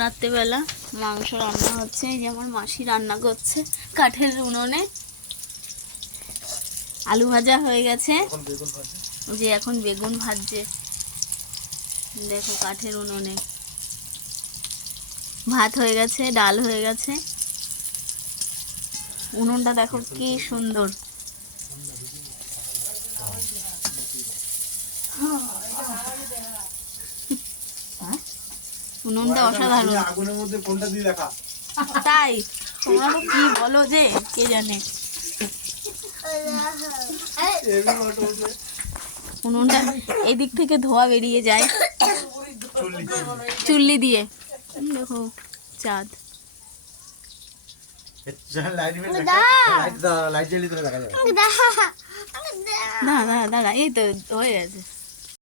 রাত্রেবেলা মাংস রান্না হচ্ছে, এই যে আমার মাসি রান্না করছে কাঠের উনুনে। আলু ভাজা হয়ে গেছে, যে এখন বেগুন ভাজছে দেখো কাঠের উনুনে। ভাত হয়ে গেছে, ডাল হয়ে গেছে। উনুনটা দেখো কি সুন্দর। উনুনটা অসাধারণ। আগুনের মধ্যে কোনটা দিয়ে দেখা তাই তোমরা তো কি বলো যে কে জানে। উনুনটা এই দিক থেকে ধোয়া বেরিয়ে যায় চুল্লি দিয়ে। দেখো চাঁদ। দাঁড়া দাঁড়া দাঁড়া, এই তো হয়ে গেছে।